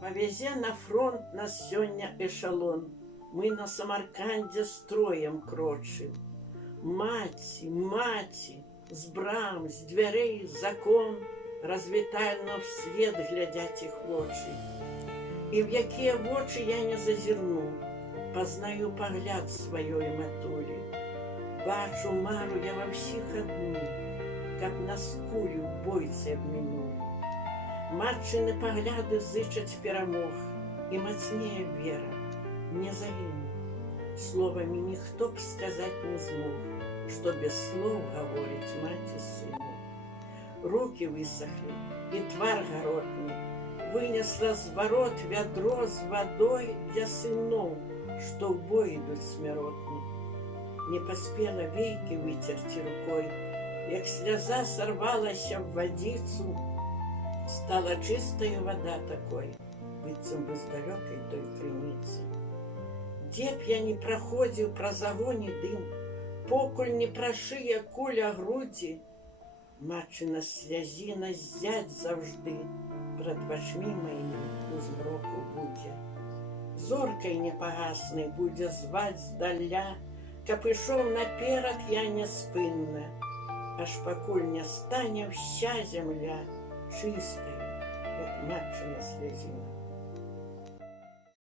Павязе на фронт нас сёння эшалон. Мы на Самаркандзе строем крочым. Маці, маці, з брам, з дзвярэй закон развітальна вслед глядяць іх вочы. І в якія вочы я не зазірну, пазнаю пагляд сваёй матулі. Бачу мару я ва ўсіх адну, каб нас кулі ў бойцы абмінулі. Матчыны пагляды зычаць перамог, і мацнее вера, не загіну. Словамі ніхто б сказаць не змог, што без слоў гаворыць маці сыну. Рукі высохлі, і твар гаротны, вынесла з варот вядро з вадой для сыноў, што ў бой ідуць смяротны. Не паспела вейкі выцерці рукой, як сляза сарвалася в вадзіцу, стала чыстая вода такой, быццам бы з далёкай той крыніцы. Дзе б я не праходзіў праз агонь і дым, покуль не прашые куля грудзі, матчына слязіна ззяць заўжды прад вачмі маімі у змроку будзе. Зоркай непагаснай будзе зваць здаля, каб ішоў наперад я няспынна, аж пакуль не стане ўся зямля чыстая, як матчына слязіна.